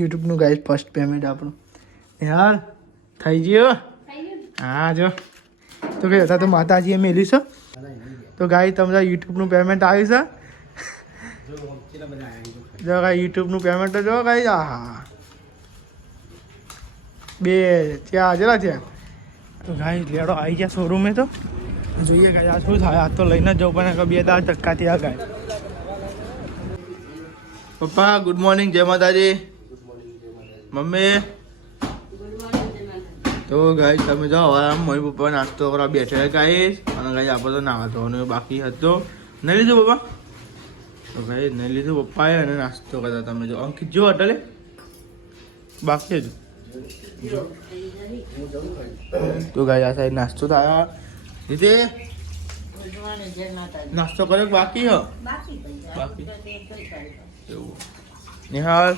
યુટ્યુબનું guys first payment આપણું યાર થઈ ગયું. હા જો તો કે હતા તો માતાજીએ મેલ્યું છે. તો ગાઈ તમારા યુટ્યુબનું પેમેન્ટ આવ્યું છે. જો ગાઈ યુટ્યુબનું પેમેન્ટ તો જો ગાઈ. હા 2 ત્યાં હાજરા છે. તો ગાઈ લેડો આવી ગયા શોરૂમે. તો જોઈએ ગાઈ આ શું થાય. આ તો લઈને જ જવું પણ 2 દાળ ધક્કા થયા ગાઈ. પપ્પા ગુડ મોર્નિંગ, જય માતાજી. મમ્મી તો ગાઈ તમે જાઓ આરામ. મમ્મી પપ્પા નાસ્તો કરવા બેઠા ગાઈ. અને ગાઈ આપણે તો નાવા ધોવાનું બાકી હતો. નહીં લીધું પપ્પા? તો ભાઈ નહીં લીધું પપ્પાએ અને નાસ્તો કરતા. તમે જો અંકિત જો અટલે બાકી જ. તો ગાઈ આ સાઈડ નાસ્તો થયા. રીતે નાસ્તો કર્યો બાકી હો? બાકી એવું. નિહાલ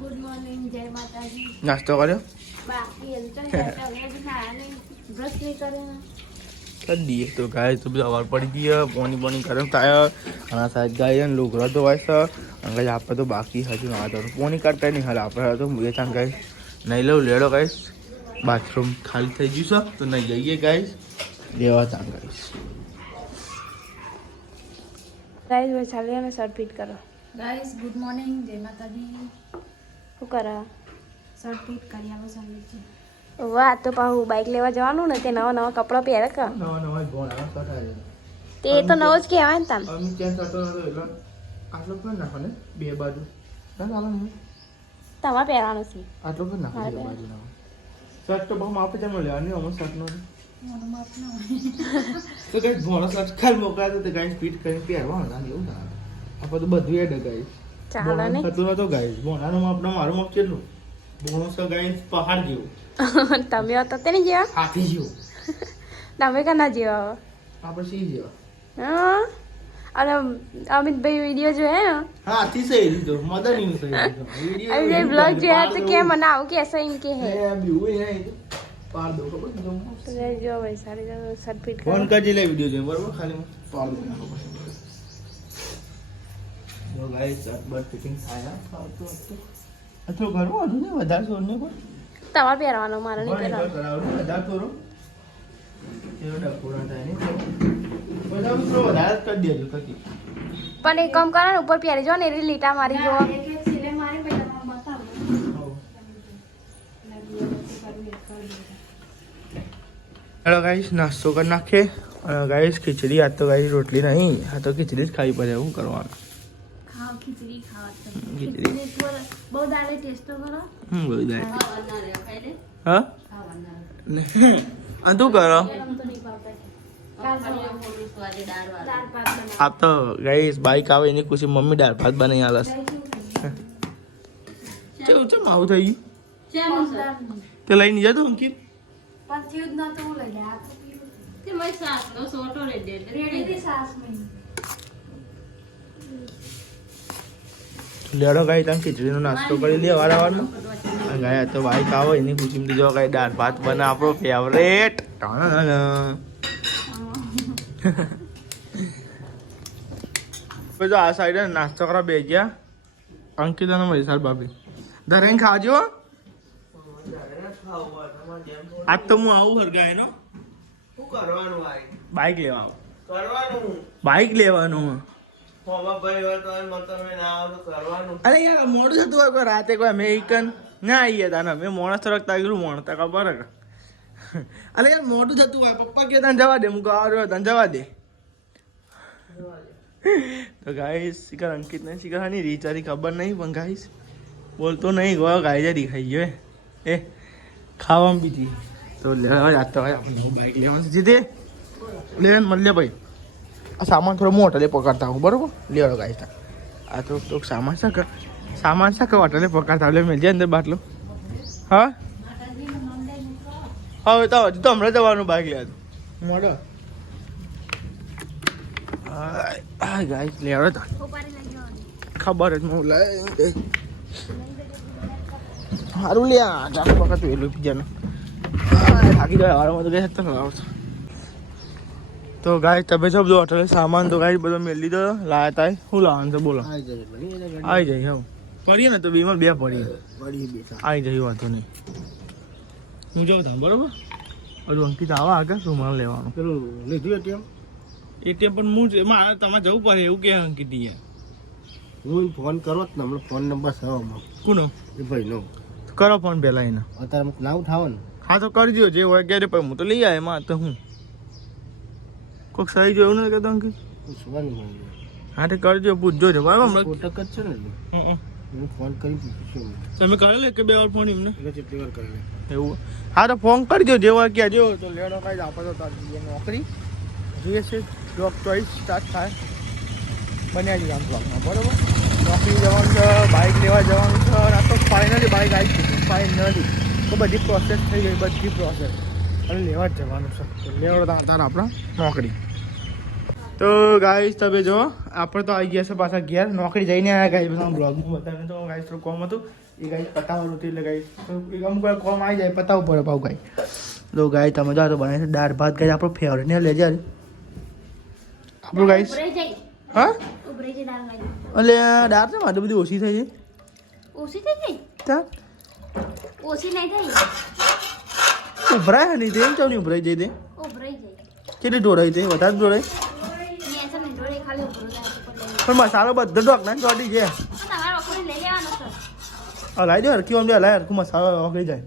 ગુડ મોર્નિંગ, જય માતાજી. નાસ્તો કર્યો? બાકી બ્રશ નહીં કર્યો. કરી દઈએ. તો ગાય તો બધા વાર પડી ગઈ. પોણી કરે થાય. અને સાહેબ ગાય ને લોગરો તો હોય છે. અને ગાય આપણે તો બાકી હજુ ના તો પોણી કરતા નહીં. હાલ આપણે તો મુએ ત્યાં ગાય નહીં લઉં. લેડો ગાઈશ. બાથરૂમ ખાલી થઈ ગયું છે તો નહીં જઈએ ગાઈશ લેવા ત્યાં ગાઈશ. ગાઈસ હવે ચાલીએ અને શર્ટ ફિટ કરો. ગાઈસ ગુડ મોર્નિંગ, જય માતાજી. શું કરો? શર્ટ ફિટ કરી આવો ચાલે છે. વાહ, તો પાછું બાઇક લેવા જવાનું ને તે નવા નવા કપડાં પહેરે કે નવા ભોણ તે તો નવો જ કહેવાય ને તને. અમે ત્યાં થતો હતો એટલે આટલો પણ નાખો ને 2 બાજુ તમારે પહેરવાનું છે. આટલો પણ નાખો 2 બાજુ ના. શર્ટ તો બહુ માપે જમો લેવાની. અમુક શર્ટનો તો કઈ ભોણો શર્ટ ખાલી મોકલાતો તો ગાઈસ ફિટ કરીને પહેરવાનું ના એવું ના. આપણે તો બધું એડ ગાઈસ ચાલે ને થતું નતો ગાઈસ. ભોણાનું માપ મારું માપ કેટલું? ભોણો છે ગાઈસ પહાડ જેવું. તમે હતો તેની જેવા? હાથી જેવું. તમે કના જેવા? આપણે સી જેવા. હા. અને અમિતભાઈ વિડીયો જોયે ને? હાથી સહી લીધો મદની સહી લીધો. અરે બ્લોગ જોયા તો કે મને આવું કે એસા ઇનકે હે બીવું હે પાડ દો ખબર તો જો ભાઈ સારી શર્ટ ફિટ ફોન કરજે લે વિડિયો જોઈ બરોબર. ખાલી પાડ દો જો ગાઈસ બટ ફિટિંગ થાય તો અથવા ઘરો હજુ ને વધારે સોને કોઈ તમારે પહેરવાનો, મારે નહીં પહેરવાનો. કરાવવાનું વધારે તોરો એનો ડકોરા થાય ને બધા મિત્રો વધારે કરી દેજો કકી. પણ એક કામ કરો ને ઉપર પહેરી જો ને એરી લીટા મારી જો. હેલો ગાઈસ નાસ્તો કરી નાખીએ. ગાઈસ ખીચડી. આજ તો ગાઈસ રોટલી નહીં, આ તો ખીચડી જ ખાવી પડે. શું કરવાનું? ખાઓ ખીચડી ખાઓ. ખીચડી બહુ દાડે ટેસ્ટ તો કરો. બહુ દાળ. હા આ તું કરો. આ તો ગાઈસ બાઈક આવે એની ખુશી મમ્મી દાળ ભાત બનાવી આલસ. કેવું ચમ આવું થઈ ગયું? તે લઈને જતો અંકિત પણ થયું જ નતું હું લઈ ગયા. તે મય સાસ નો સોટો રે દે રેડી થી સાસ મેં લેડો ગાઈ તમે ખીચડીનો નાસ્તો કરી લે વારવાનો. ગાય તો બાઈક આવો એની ખુશીમાં જો ગાઈ દાળ ભાત બને આપણો ફેવરેટ. આ સાઈડ નાસ્તો કરવા બે ગયા અંકિત અને વૈશાલ ભાભી. ધરેન ખાજો. આજ તો હું આવું હરગાય નો બાઈક લેવા બાઈક લેવાનું. અરે યાર મોડું થતું હોય કોઈ રાતે કોઈ અમેરિકન ના આવીએ તાને મેં મોણસ રખતા ગયેલું મોણતા ખબર હે. અરે યાર મોડું થતું હોય પપ્પા કે તને જવા દે. હું કહું તને જવા દે. તો ગાઈસ શિખર અંકિત ને શિખર ની રીચારી ખબર નહીં પણ ગાઈસ બોલતો નહીં ગયો ગાય જરી ખાઈ ગયો એ ખાવામાં બીજી. તો લેવા જતો હોય આપણે નવું બાઈક લેવાનું જીતે લે મળે ભાઈ. આ સામાન થોડો મોટો લે પકડતા હું બરોબર. લેવાનો ગાઈસ આ તો સામાન શાક હોટલે પકડતા લે મેં અંદર બાટલો. હા હવે તો હજુ તો હમણાં જવાનું બાઈક લેવા મોડો. હા ગાઈસ લેવાનો તો ખબર જ હું લે સારું લે ચાર વખત વેલું પીજાનું થાકી જાય વાળામાં તો ગયા તો. તો ગાય તમે સબ જો હોટલે સામાન તો ગાય બધો મેળ લીધો લાયા તા. શું લાવવાનું છે બોલો? આવી જાય હવે પડીએ ને તો બેમાં બે પડીએ વળી બેઠા આવી જઈ વાંધો નહીં હું જાઉં ત્યાં બરોબર હજુ અંકિત આવા આગળ રૂમાલ લેવાનું પેલું લીધું એટીએમ એટીએમ પણ હું મારે તમારે જવું પડે એવું કે અંકિત યાર હું ફોન કરો જ ને હમણાં ફોન નંબર છે આમાં કોનો એ ભાઈનો કરો ફોન પહેલા એને અત્યારે અમુક ના ઉઠાવો ને હા તો કરજો જે હોય ક્યારે પણ હું તો લઈ આવે એમાં તો હું કોઈક સહી જો એવું નથી કહેતો અંકિત પૂછવાનું હોય હા તો કરજો પૂછજો છે બરાબર હમણાં કોટક જ છે ને એટલે. હું ફોન કરી પૂછું તમે કરેલે કે બે વાર ફોન એમને એટલે કેટલી વાર કરે એવું હા તો ફોન કરજો જે હોય કહેજો તો લેડો કાંઈ આપણે તો તારી નોકરી જોઈએ છે જોબ ચોઈસ સ્ટાર્ટ થાય બન્યા છે ગામ બ્લોકમાં બરાબર નોકરી જવાનું છે બાઇક લેવા જવાનું છે અને આ તો ફાઇનલી બાઇક આવી ગયું ફાઇનલી તો બધી પ્રોસેસ થઈ ગઈ બધી પ્રોસેસ અને લેવા જ જવાનું છે તો લેવડો તાર આપણા નોકરી તો ગાઈસ તમે જો આપણે તો આવી ગયા છે પાછા ઘેર નોકરી જઈને આવ્યા ગાઈસ બધા બ્લોગમાં બતાવીને તો ગાઈસ થોડું કોમ હતું એ ગાઈસ પતાવવાનું હતું એટલે ગાઈસ અમુક વાર કોમ આવી જાય પતાવવું પડે પાવ ગાઈ તો ગાઈ તમે જો તો બનાવે છે દાળ ભાત ગાઈ આપણો ફેવરેટ ને લેજે આપણું ગાઈસ હા ઉભરાઈ છે દાળ લાગી. એટલે દાળ છે માટે બધી ઓછી થઈ છે ઓછી થઈ ગઈ? ત્યાં ઓછી નહીં થઈ. ઉભરાય નહીં તે ચાલ નહીં ઉભરાઈ જઈ દે ઉભરાઈ જાય. કેટલી ઢોળાઈ તે વધારે ઢોળાઈ મેં છે ને જોડે ખાલી ઉભરું થાય છે પણ લઈ પણ મસાલો બધો ડોક ના ચોટી છે લો. તમારે વખોડી લઈ લેવાનો સર. હલાઈ દે હરખી ઓમ હલાય હરખું મસાલો ઓગળી જાય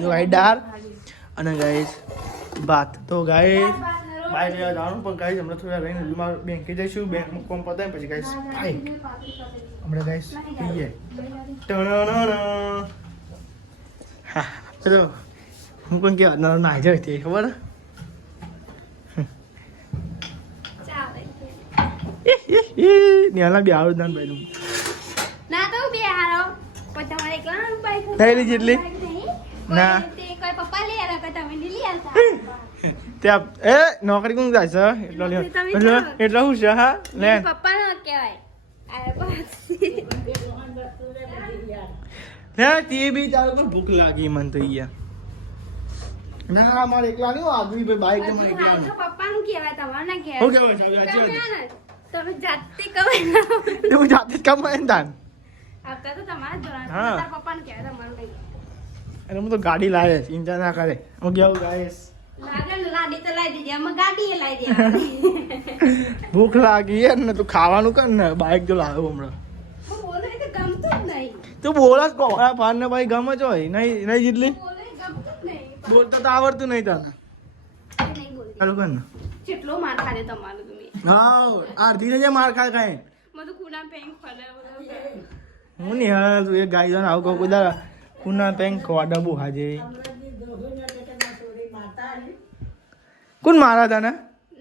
જો ગાઈ દાળ અને ગાઈસ ભાત તો ગાઈસ બાય લેવા જવાનું પણ ગાઈસ હમણાં થોડા રહીને હજુમાં બેંકે જઈશું બેંકમાં કોમ પતાય પછી ગાઈસ ભાઈ હમણાં ગાઈસ પીએ હા ચલો હું પણ કેવા નાઈ જાય તે ખબર ચાલે. નેલા બી આવડું દાન ભાઈ ના તો બે હારો પણ તમારે એકલા બાઈક થયેલી જેટલી? ના. તે કોઈ પપ્પા લઈ આવ્યા કોઈ તમે નહીં લઈ આવતા. ત્યાં એ નોકરી કોણ જાય છે એટલો લ્યો તમે એટલે જાઓ. એટલો શું છે હા લે પપ્પા નો કહેવાય. આ બસ. લે તે બી ચાલો પણ ભૂખ લાગી મને તો યાર ના મારે એકલા નહીં આગવી ભાઈ બાઈક તો મને હજુ એકલા હાલ તો નહીં પપ્પાનું કહેવાય તમારે ના હું કહેવાય. કહેવાય સાહેબ સાચી વાત તમે ને, તમે જાતે કહેવાય ના. છે હું જાતે જ કમાય ને તાન આપતા તો તમારા જ જોડાણ. હા. તારા પપ્પાનું કહેવાય તમારું નહીં. અને હું તો ગાડી લાવે ચિંતા ના કરે હું કેવું ગાઈસ લાગે ને લાડી તો લાવી દીધી અમે ગાડીએ લાવી દેવાની. ભૂખ લાગી યાર ને તું ખાવાનું કર ને બાઈક જો લાવ્યો હમણાં હું બોલે તો ગમતું જ નહીં. તું બોલસ કોળા પાન ને ભાઈ ગમે છે હોય નહીં નહીં જેટલી બોલે ગમતું જ નહીં. બોલતા તો આવડતું નહીં તને એ નહીં બોલતી. ચાલુ કર ને કેટલો માર ખાધો તમારો તમે. હા અડધી ને જે માર ખાય ખાય મને ખૂણા પેંગ ફરે બધું. હું નહીં હા તું એક ગાય આવું કહું કુદા કુના પેંગ ખવાડા બહુ હાજે કોણ મારા તને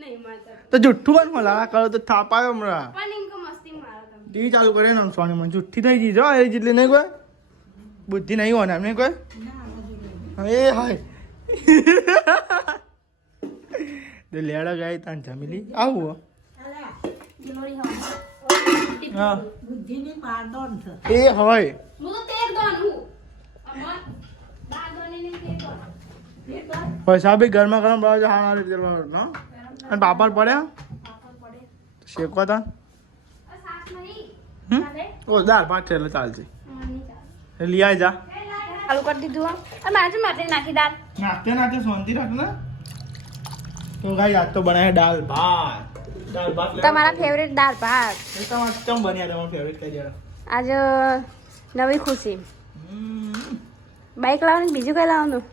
નહીં મારતા. તો જુઠ્ઠું પણ મલા કરો તો થાપ આવ્યો હમણાં પણ એમ કે મસ્તી મારો તમે. ટીવી ચાલુ કરે ને સોની મને જુઠ્ઠી થઈ ગઈ જો એ જેટલી નહીં કોઈ બુદ્ધિ નહીં હોય ને એમને કોઈ એ હાય તો લેડા ગાય તાન જમીલી આવું ગિલોરી હોય. હા બુદ્ધિની પાડોન છે. એ હોય હું તો તેર દોન હું. અમાર બાર દોને ને તેર દોન. તેર દોન. પૈસા બી ઘરમાં ગરમ બનાવજો હા હા રીતે બનાવજો હા અને પાપડ પડ્યા પાપડ પડે. શેકવા તા આ સાસ નહીં. હમ? ચાલે? ઓ દાળ ભાત છે એટલે ચાલશે નહીં ચાલે. એ લઈ આવી જા ચાલુ કરી દીધું આ. આ મારે માટે નાખી દાળ. નાખતે નાખતે શાંતિ રાખ ને તો ગાઈ આજ તો બનાવે દાળ ભાત તમારા ફેવરેટ દાળ ભાત તમારે ચમ બન્યા તમારું ફેવરેટ કઈ જરા આજે નવી ખુશી બાઈક લાવવાની બીજું કઈ લાવવાનું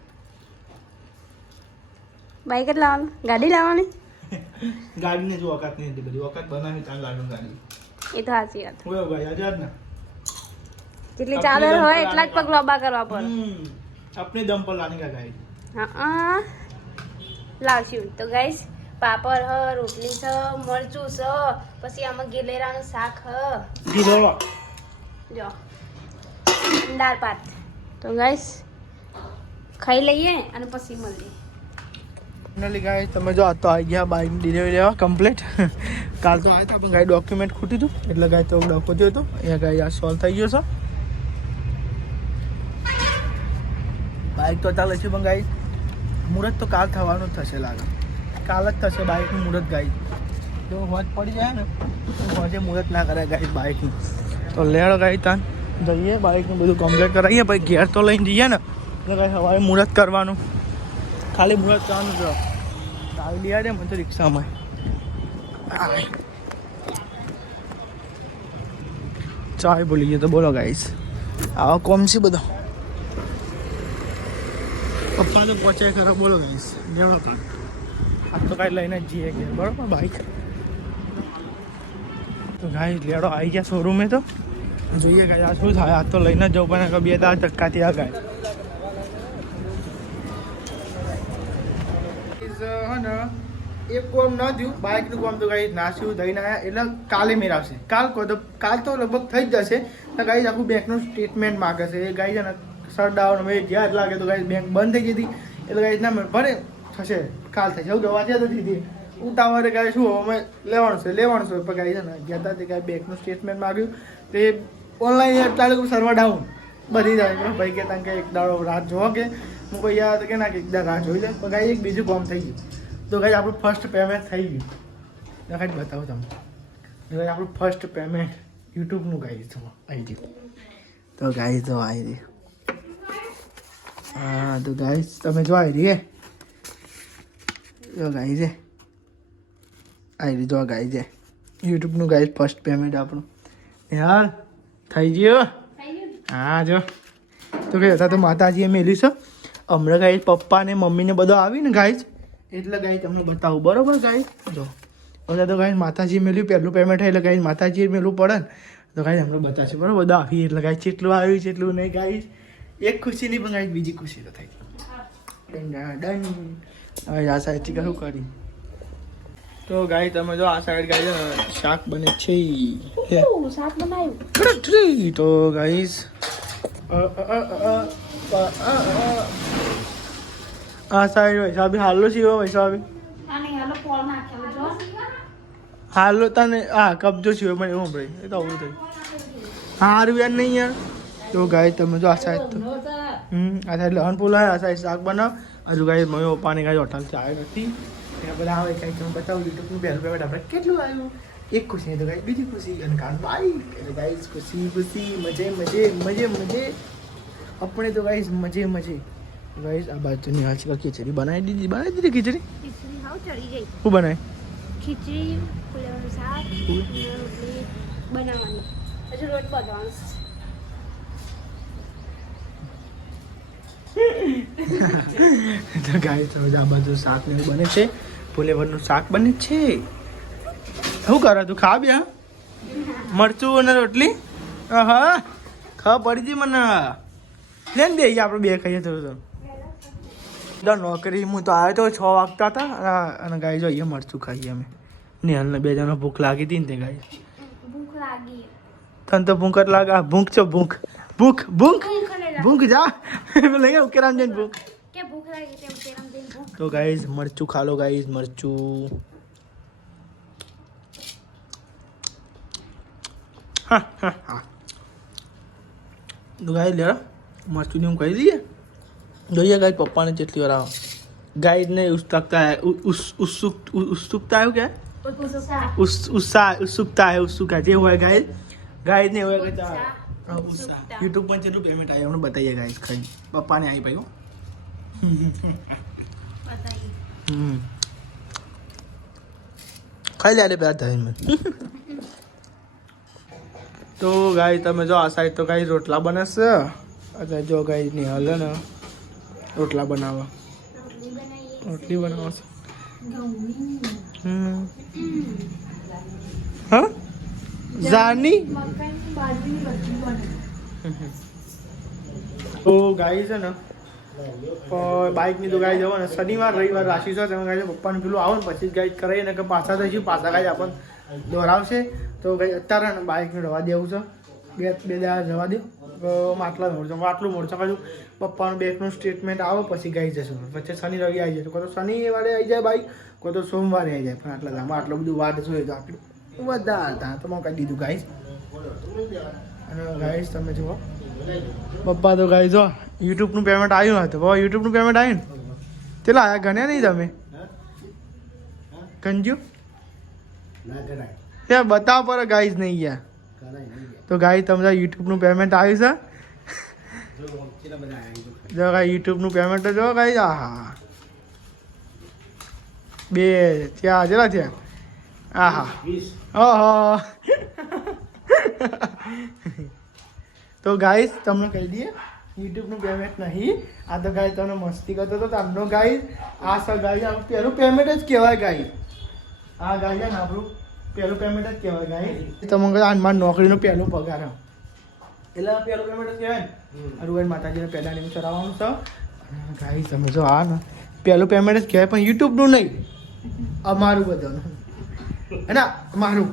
બાઈક જ લાવવાનું ગાડી લાવવાની ગાડીને જો વખત નહીં હતી બધી વખત બનાવી ત્યાં ગાડી ગાડી એ તો સાચી વાત હોય ભાઈ આજાદ ને જેટલી ચાદર હોય એટલા જ પગ લોબા કરવા પડે अपने दम पर लाने का गाइड હા લાવશું તો ગાઈસ પાપડ હ રોટલી છે મરચું છે પછી આમાં ગેલેરાનું શાક હ ગીરો જો દાળ ભાત તો ગાઈસ ખાઈ લઈએ અને પછી મળીએ ફાઇનલી ગાઈસ તમે જો આ તો આવી ગયા બાઇક ડિલિવરી લેવા કમ્પ્લીટ કાલ તો આવ્યા હતા પણ ગાઈ ડોક્યુમેન્ટ ખૂટી હતું એટલે ગાઈ તો ડોકો થયો હતો અહીંયા ગાઈ આ સોલ્વ થઈ ગયો છે બાઇક તો ચાલે છે પણ ગાઈ મુહૂર્ત તો કાલ થવાનું જ થશે લાગે કાલ જ થશે બાઇકનું મુહૂર્ત ગાઈ જો હોજ પડી જાય ને તો હોજે મુહૂર્ત ના કરે ગાઈ બાઇકનું તો લેડો ગાઈ તાન જઈએ બાઇકનું બધું કમ્પ્લીટ કરાવીએ પછી ઘેર તો લઈને જઈએ ને એટલે કાંઈ સવારે મુહૂર્ત કરવાનું, ખાલી મુહૂર્ત કરવાનું તો આવી લઈ આવે મને તો રિક્ષામાં ચાય બોલી ગયો તો બોલો ગાઈસ આવા કોમ છે બધો. પપ્પા તો પહોંચાય ખરો બોલો ગાઈસ લેવડો કામ આ તો કાંઈ લઈને જ જઈએ ઘેર બરાબર બાઇક. તો ગાઈસ લેવડો આવી ગયા શોરૂમે તો જોઈએ ગાઈસ આ શું થાય. આ તો લઈને જ જવું પણ બે દાળ ધક્કા થયા ગાય. એક કોમ ન થયું બાઇકનું કોમ તો ગાઈ નાસ્યું થઈને આવ્યા એટલે કાલે મેળવશે. કાલ તો લગભગ થઈ જ જશે. તો ગાઈ આખું બેંકનું સ્ટેટમેન્ટ માગે છે એ ગાઈ છે ને શટડાઉન હવે જ્યાં જ લાગે તો ગાઈ બેંક બંધ થઈ જતી એટલે ગાઈ ના ભરે થશે કાલ થશે એવું દવા છે તો દીધી ઉતાવળે ગાઈ શું અમે લેવાનું છે પણ ગાઈ છે ને ગયા હતા તે ગાઈ બેંકનું સ્ટેટમેન્ટ માગ્યું તે ઓનલાઈન ચાલુ સર્વર ડાઉન બધી જાય ભાઈ કે તાંકે એક દાડો રાત જોવો કે હું કોઈ યાદ કે ના કે એક દાડ રાત જોઈ લે પણ ગાઈ એક બીજું કામ થઈ ગયું. તો ગાઈ આપણું ફર્સ્ટ પેમેન્ટ થઈ ગયું. ખાલી બતાવો તમને ગાઈ આપણું ફર્સ્ટ પેમેન્ટ યુટ્યુબનું ગાઈ તો આવી ગયું. તો ગાઈ તો આવી રહી. હા તો ગાઈ તમે જો આવી રહી જો ગાઈ છે આવી રહી જો ગાઈ છે યુટ્યુબનું ગાઈ ફર્સ્ટ પેમેન્ટ આપણું યાર થઈ ગયું. હા જો તો કઈ હતા તો માતાજીએ મેલ્યું છે હમણાં ગાઈ પપ્પા ને મમ્મી ને બધો આવીને ગાઈ એટલે ગાઈ તમને બતાવું બરોબર ગાઈ. જો બધા તો ગાઈ માતાજી મેલ્યું પહેલું પેમેન્ટ થાય એટલે ગાઈ માતાજી મેળવું પડે ને તો ગાઈ અમને બતાવશે બરાબર બધા આવી એટલે ગાઈ જેટલું આવ્યું છે એટલું નહીં ગાઈ એક ખુશી નહીં પણ ગાઈ બીજી ખુશી તો થઈ ડન. હવે આ સાઈડથી કશું કરી તો ગાઈ તમે જો આ સાઈડ ગાઈ શાક બને છે શાક બનાવ્યું તો ગાઈસ આ સાઈડ વૈસાબી હાલો છે વૈસાબી હાલો તને હા કબજો છે મને એવું ભાઈ એ તો આવું થયું સારું યાર નહીં યાર. તો ગાય તમે જો આ સાઈડ તો આ સાઈડ લહણ પુલા આ સાઈડ શાક બનાવ હજુ ગાય મમ્મી પપ્પાની ગાય હોટલથી આવ્યો નથી એના બધા આવે કંઈક તમે બતાવું યુટ્યુબનું પહેલું પેમેન્ટ આપણે કેટલું આવ્યું એક ખુશી નહીં તો ગાય બીજી ખુશી અને કારણ બાઈક એટલે ગાઈસ ખુશી ખુશી મજે મજે મજે મજે આપણે તો ગાઈસ મજે મજે ગાઈસ આ બાજુની હાલ છે ખીચડી બનાવી દીધી ખીચડી શું બનાવી ખીચડી ફુલેવાનું શાક રોટલી બનાવવાની હજુ રોજ બનાવવાનું. તો ગાઈસ આ બાજુ શાક ને બને છે ફુલેવરનું શાક બને છે. શું કરો તું ખા બ્યા મરચું અને રોટલી હા ખા પડી હતી મને લે ને બે આપણે બે ખાઈએ થોડું તો નોકરી હું તો આવ્યો તો 6 વાગતા હતા અને ગાઈ જો અહીંયા મરચું ખાઈએ અમે નિહાલને બે જણા ભૂખ લાગી હતી ને તે ગાઈ ભૂખ લાગી તને તો ભૂખ જ લાગે ભૂખ છો ભૂખ ભૂખ ભૂખ ભૂખ જા લઈ ઉકેરામ જઈને ભૂખ કે ભૂખ લાગી તેમ તેમ દિન ભૂખ. તો ગાઈઝ મરચું ખા લો ગાઈઝ મરચું તો ગાઈઝ લે મરચું હું કહી દઈએ જોઈએ ગાઈઝ પપ્પાને જેટલી વાર આવો ગાઈડ ને ઉત્સુકતા ઉત્સુકતા આવ્યું કે ઉત્સુકતા है उत्सुकता જે હોય ગાઈડ ને હોય કે યુટ્યુબ પર જેટલું પેમેન્ટ આવ્યું આપણે બતાવીએ ગાઈડ ખાઈ પપ્પાને આવી પાયું ખાઈ લે બે થાય મને તો ગાઈ તમે જો આ સાઈડ તો ગાઈ રોટલા બનશે અચ્છા જો ગાઈ ની હાલ ને રોટલા બનાવવા રોટલી બનાવશે હા જાની તો ગાઈ છે ને બાઇકની તો ગાઈ જવા ને શનિવાર રવિવાર રાશિ છે તમે ગાઈ પપ્પાને પેલું આવો ને પછી જ ગાઈડ કરાવીએ ને કે પાછા થઈશું પાછા ગાઈ આપણને દોરાવશે તો ગાઈ અત્યારે ને બાઇકને રવા દેવું છે બે દાડા જવા દો આટલા આટલું મોડું કાજુ પપ્પાનું બેંકનું સ્ટેટમેન્ટ આવો પછી ગાઈ જશું પછી શનિ રવિ આવી જાય કોઈ તો શનિવારે આવી જાય બાઇક કોઈ તો સોમવારે આવી જાય પણ આટલા દામાં આટલું બધું વાટ જોઈએ તો આટલું બધા હતા તો મેં કહી દીધું ગાઈશ અને ગાઈશ તમે જુઓ પપ્પા તો ગાઈ જો યુટ્યુબનું પેમેન્ટ આવ્યું હતું બાબા યુટ્યુબનું પેમેન્ટ આવ્યું ને કેટલા આવ્યા ગણ્યા નહીં તમે ગણજો ના કરાય ત્યાં બતાવ પર ગાઈશ નહીં ગયા કરાય નહીં તો ગાઈ તમને યુટ્યુબનું પેમેન્ટ આવ્યું છે જો ગાઈ યુટ્યુબનું પેમેન્ટ જો ગાઈ આહા 2 4 જેટલા છે આહા ઓહો તો ગાઈસ તમને કહી દઈએ યુટ્યુબનું પેમેન્ટ નહીં આ તો ગાઈ તમને મસ્તી કરતો હતો તમને ગાઈ આ સર ગાઈ આપણું પહેલું પેમેન્ટ જ કહેવાય ગાઈ આ ગાઈ છે ને આપણું પહેલું પેમેન્ટ જ કહેવાય ગાઈ તમે કહો આ મારી નોકરીનો પહેલો પગાર એટલે પહેલું પેમેન્ટ જ કહેવાય ને અરુણ માતાજીને પહેલાં એમ ચડાવવાનું છે ગાઈ તમે જો આ ને પહેલું પેમેન્ટ જ કહેવાય પણ યુટ્યુબનું નહીં અમારું બધાનું હે ને મારું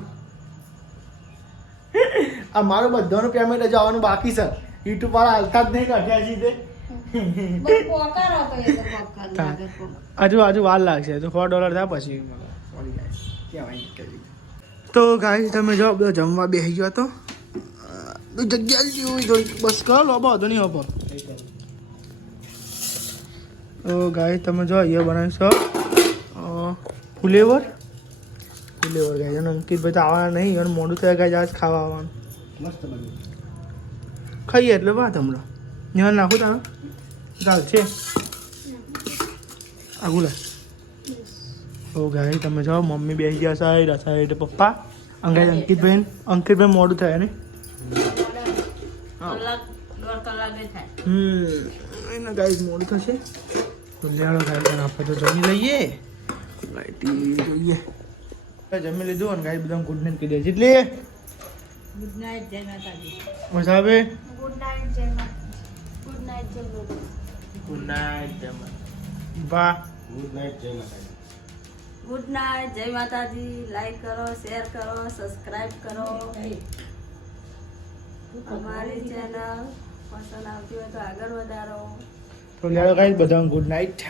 આ મારું બધાનું પેમેન્ટ જ આવવાનું બાકી છે યુટ્યુબ વાળા હાલતા જ નહીં કાઢ્યા છે તે હજુ વાર લાગશે તો $4 થાય પછી તો ગાઈ તમે જો બધો જમવા બેસી ગયો તો જગ્યા જેવી થોડી બસ કરો લોબો હતો નહીં હોબો તો ગાઈ તમે જો અહીંયા બનાવીશો ફુલેવર ગાઈ અને અંકિતભાઈ તો આવવાના નહીં અને મોડું થયા ગાઈ આજ ખાવા આવવાનું મસ્ત બન્યું ખાઈએ એટલે વાત હમણાં ત્યાં નાખું તારે ચાલશે આગું લા ઓ ગાઈ તમે જાઓ મમ્મી બેસી ગયા સાઈડ પપ્પા અંગાઈ અંકિતભાઈ મોડું થાય ને એને ગાઈ મોડું થશે તો લેવાડો ગાઈ પણ આપણે તો જમી લઈએ લાઈટી જોઈએ જમી લીધું અને ગાઈ બધા ગુડ નાઇટ કહી દે જેટલી ગુડ નાઇટ જય માતાજી મજા આવે ગુડ નાઇટ જય માતા ગુડ નાઇટ જય માતા ગુડ નાઇટ જય વાહ ગુડ નાઇટ જય માતાજી ગુડ નાઇટ જય માતાજી લાઈક કરો શેર કરો સબસ્ક્રાઇબ કરો અમારી ચેનલ પસંદ આવતી હોય તો આગળ વધારો તો લેડો ગાઈસ બધા ગુડ નાઇટ